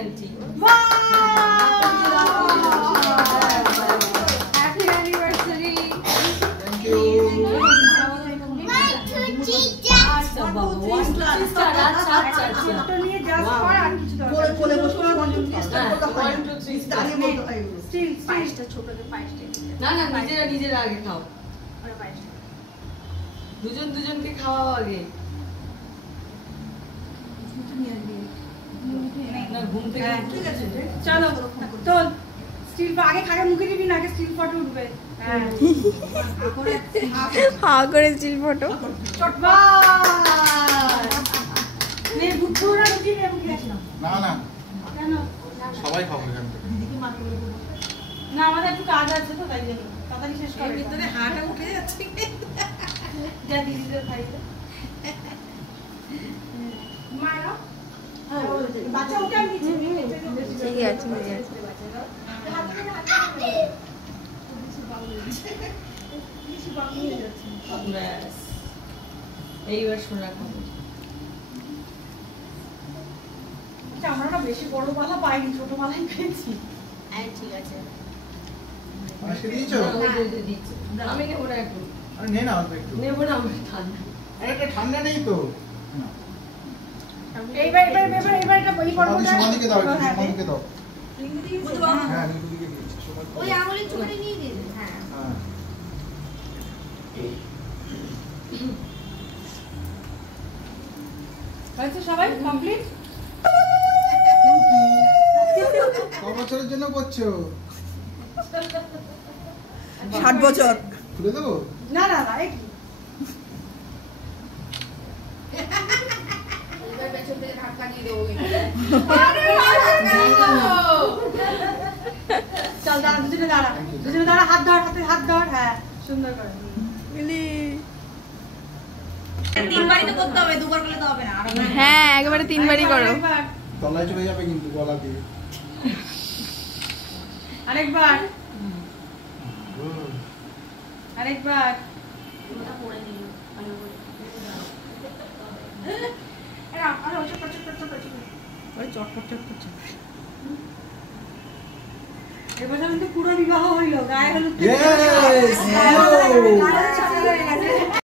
Aunty. Happy anniversary. Thank you. আচ্ছা বাবা, 1 2 3 star. আচ্ছা আচ্ছা আচ্ছা, ছোটটা নিয়ে জাস্ট কর, আর কিছু দরকার নেই। কোলে বসে 1 2 3 স্টার করতে হয় 1 2 3 স্টার। স্টারে বলতে হয় এগুলো। স্টিল পায়েসটা ছোটদের পায়েসটা না না, নিজেরা আগে খাও, ওরা পায়েসটা দুজনকে খাওয়াও আগে। না ঘুম থেকে ঠিক আছে চলো তোল। স্টিল আগে খাগে মুখে দিবি না, আগে স্টিল ফটো উঠবে। হ্যাঁ হা করে স্টিল ফটো। চটবাস নে বুটুরা রুটি নে মুখে রাখি না। না কেন? সবাই খাবো এখান থেকে। না আমাদের একটু কাজ আছে তো, তাই জন্য তাড়াতাড়ি শেষ করে। ভিতরে হাঁটা উঠে যাচ্ছে। যা দিদিদের খাইতে মারা। বাচ্চা উঠে আমি নিচে ঠিক আছে ঠিক আছে। ব্যাস, এইবার শোনা খাবো। আমরা না বেশি বড় মালা পাইনি, ছোট মালাই পেয়েছি। ঠিক আছে, পাশে দিয়েছো? দিচ্ছি। আমি নেবো না এখন, আরে নে না অল্প একটু। নেবো না, আমার ঠান্ডা। আরে এটা ঠান্ডা নেই তো। না। এইবার এটা বই পড়বো না। সমাধিকে দাও, একটু সমাধিকে দাও। বুঝবা হ্যাঁ নিকুদিকে দিয়েছি। সমাধিকে ওই দাও। আঙুলের চুড়ি নিয়ে দিন। হ্যাঁ হ্যাঁ। হয়েছে সবাই কমপ্লিট। ক বছরের জন্য করছো? 60 বছর। খুলে দেবো? না না না, এই কি এবার পেছন থেকে ধাক্কা দিয়ে দেবো। চল দাঁড়া, দুজনে দাঁড়া, হাত ধর। হ্যাঁ সুন্দর করে। মিলি। 3 বারই তো করতে হবে, 2 বার করলে তো হবে না। হ্যাঁ একেবারে 3 বারই করো। তলায় চলে যাবে কিন্তু গলা দিয়ে। আরেকবার। ওটা পড়ে নিল ভালো করে। আরে ওই চটপট। এবছর কিন্তু পুরো বিবাহ হইলো, গায়ে হলুদ। Yes!